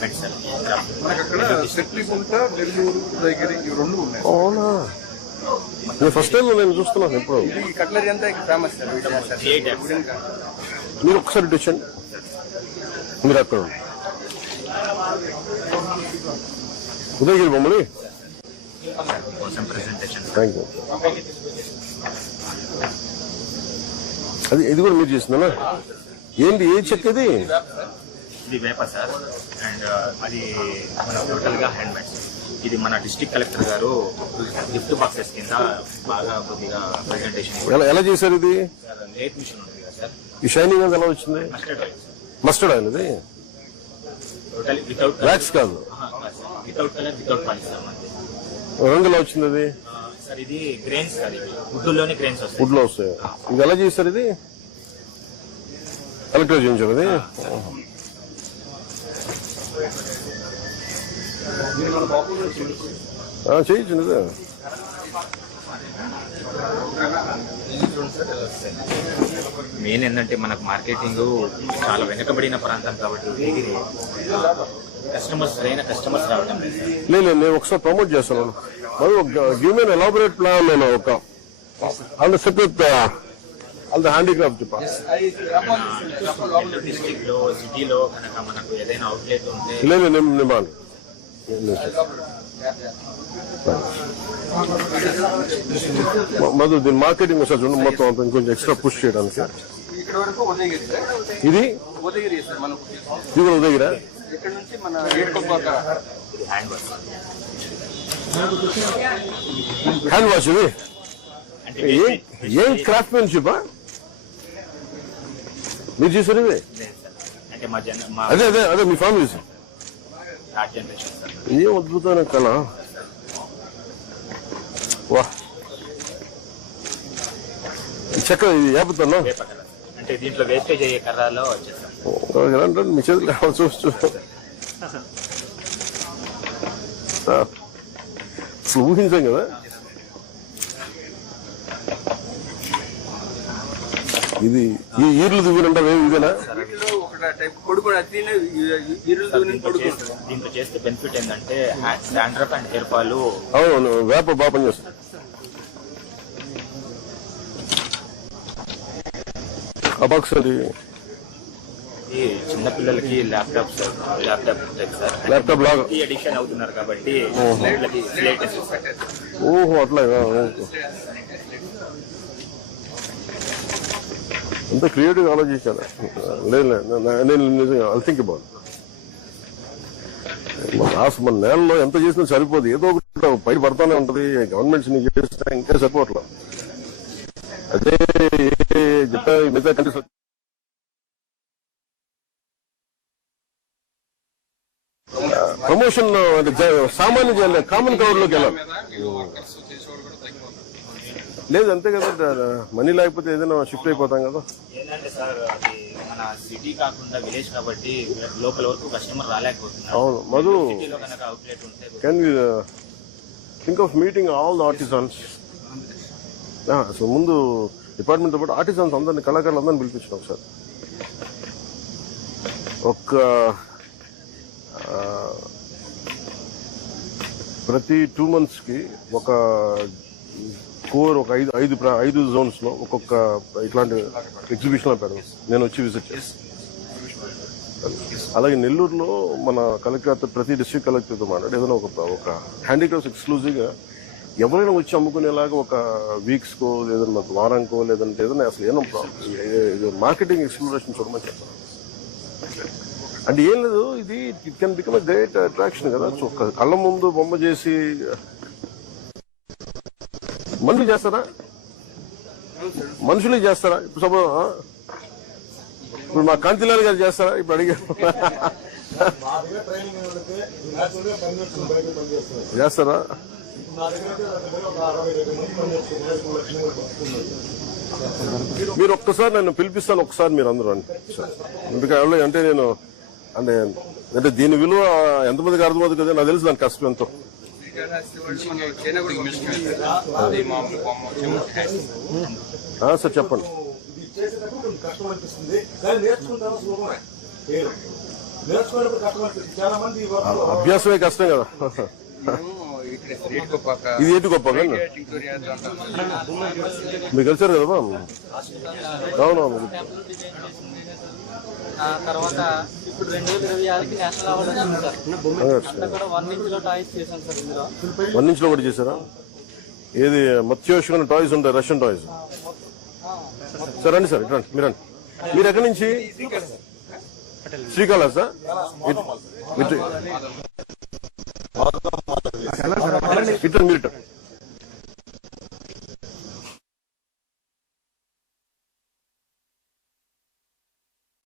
Cement sir. మనకు అక్కడ సెట్లిగుంట, నెల్లూరు, ఉదయగిరి ఇవి 2 ఉన్నాయి. అవునా, నేను ఫస్ట్ టైం నేను చూస్తున్నాను ఎప్పుడు. ఈ కట్లరీ అంతా ఇక్కడ ఫేమస్ సార్. మీరు ఒకసారి డిషన్ మీరు అక్కడ ఉదయగిరి బొమ్మలి. Thank you. అది ఇది కూడా మీరు చేసిందనా? ఏంటి ఏ చెక్క ఇది? ఇది వేప సార్. అండ్ అది మన టోటల్ గా హ్యాండ్ మేడ్. ఇది మన డిస్ట్రిక్ట్ కలెక్టర్ గారు గిఫ్ట్ బాక్సెస్ కింద బాగా కొద్దిగా ప్రెజెంటేషన్. ఎలా చేశారు ఇది? లేత్ మిషన్ ఉంటుంది కదా సార్. ఈ షైనింగ్ అంతా ఎలా వచ్చింది? మస్టర్డ్ ఆయిల్ ఇది. టోటల్ వితౌట్ వ్యాక్స్ కాదు, without colour without polish sir. రంగు ఎలా వచ్చింది అది? సార్ ఇది గ్రెయిన్స్ సార్. ఇది వుడ్లోనే గ్రెయిన్స్ వస్తాయి. వుడ్ లో వస్తాయి. ఇది ఎలా చేశారు? ఇది కలెక్టర్ చేయించారు అది. చేయించింది ఇది. మెయిన్ ఏంటంటే మనకు మార్కెటింగ్ చాలా వెనకబడిన ప్రాంతం కాబట్టి కస్టమర్స్ సరైన కస్టమర్స్ రావడం లేదు. నేను ఒకసారి ప్రమోట్ చేస్తున్నాను. మరి గివ్ మీ ఎలాబొరేట్ ప్లాన్. నేను ఒక on the separate all the handicraft district లో సిటీలో కనుక మనకు ఏదైనా అవుట్లెట్ ఉంటే. లేదు నిమ్మాను మధు దీని మార్కెటింగ్ ఒకసారి చూడండి. మొత్తం అంతా ఇంకొంచెం ఎక్స్ట్రా పుష్ చేయడానికి. ఇది ఇది కూడా ఉదయగిరా? హ్యాండ్ వాష్ ఇది. ఏం క్రాఫ్ట్మెన్షిప్ మీరు చేశారు ఇది? అదే అదే అదే మీ ఫ్యామిలీ ఏం అద్భుతమైన కళ. వా, చెక్క ఏపుతాను అంటే దీంట్లో వేస్టేజ్ అయ్యే కర్రలో వచ్చేస్తాం. మీ చేతులు కావాలి చూస్తూ ఊహించాం కదా. ఇది ఈ ఈర్లు దువ్వినంటే ఇదేనా? దీంట్లో చేస్తే బెనిఫిట్ ఏంటంటే డాండ్రఫ్ అండ్ హెయిర్ ఫాల్. అవును, వేప బాగా పనిచేస్తుంది. ఆ బాక్స్ అది చిన్నపిల్లలకి ల్యాప్టాప్ సార్. ల్యాప్టాప్ లాగా ఎడిషన్ అవుతున్నారు కాబట్టి. ఓహో అట్లా అంత క్రియేటివ్ ఆలోచించాను. లేదు నేను నిజంగా ఐ థింక్ అబౌట్ మన నేలలో ఎంత చేసినా సరిపోదు. ఏదో ఒకటి పైన పడతానే ఉంటది. గవర్నమెంట్స్ నీకు చేసినా ఇంకా సరిపోవట్లేదు. అదే చెప్పా మిగతా కంట్రీస్ ప్రమోషన్ అంటే సామాన్య కామన్ కవర్ లోకి వెళ్ళాలి. లేదు అంతే కదా, మనీ లేకపోతే ఏదైనా షిఫ్ట్ అయిపోతాం కదా. ఏంటంటే సార్ అది మన సిటీ కాకుండా విలేజ్ కాబట్టి లోకల్ వరకు కస్టమర్ రాలేకపోతున్నారు. అవును మధు, అవుట్లెట్ ఉంటే can you think of meeting all the artisans. So ముందు డిపార్ట్మెంట్ తో పాటు ఆర్టిజన్స్ అందరినీ, కళాకారులు అందరినీ పిలిపించినాం సార్. ప్రతి 2 months కి ఒక కోర్, ఒక 5 zones లో ఒక్కొక్క ఇట్లాంటి ఎగ్జిబిషన్ పెడదాం. నేను వచ్చి విజిట్ చేస్తాను. అలాగే నెల్లూరులో మన కలెక్టర్ ప్రతి డిస్ట్రిక్ట్ కలెక్టర్తో మాట్లాడి ఏదైనా ఒక హ్యాండీక్రాఫ్ట్స్ ఎక్స్క్లూజివ్ గా ఎవరైనా వచ్చి అమ్ముకునేలాగా ఒక వీక్స్ కో లేదన్నా వారానికో లేదంటే ఏదైనా అసలు ఏమో మార్కెటింగ్ ఎక్స్ప్లోరేషన్ చూడమని చెప్పాను. అంటే ఏం లేదు, ఇది it can become a great attraction కదా. కళ్ళ ముందు బొమ్మ చేసి మనుషులు చేస్తారా? మనుషులే చేస్తారా? ఇప్పుడు మా కాంతిలాల్ గారు చేస్తారా? ఇప్పుడు అడిగారు చేస్తారా? మీరు ఒక్కసారి నన్ను పిలిపిస్తాను, ఒకసారి మీరు అందరూ ఎందుకంటే అంటే నేను అంటే దీని విలువ ఎంతమందికి అర్థమవుతుంది కదా, నాకు తెలుసు దాని కష్టం ఎంతో. సార్ చెప్పండి. అభ్యాసమే కష్టం కదా. ఇక్కడ స్ట్రీట్ గొప్పక ఇది ఏంటి గొప్ప ఇంటూరియాస్ అంటారు. మీకు కలిసారు కదా అవునవును. ఆ తర్వాత ఇప్పుడు 2026కి నేషనల్ అవార్డు వచ్చింది సార్. అంతా కూడా 1 ఇంచ్ లో టాయ్స్ చేశాను సార్ ఇందులో. 1 ఇంచ్ లో కూడా చేశారా? ఏది మత్స్యోషమైన టాయ్స్ ఉంటాయి, రష్యన్ టాయ్స్. సార్ రండి సార్, ఇటు రండి, మీరు రండి. మీరు ఎక్కడి నుంచి? శ్రీకాళహస్తి సార్. ఇటు మీరు ఇటు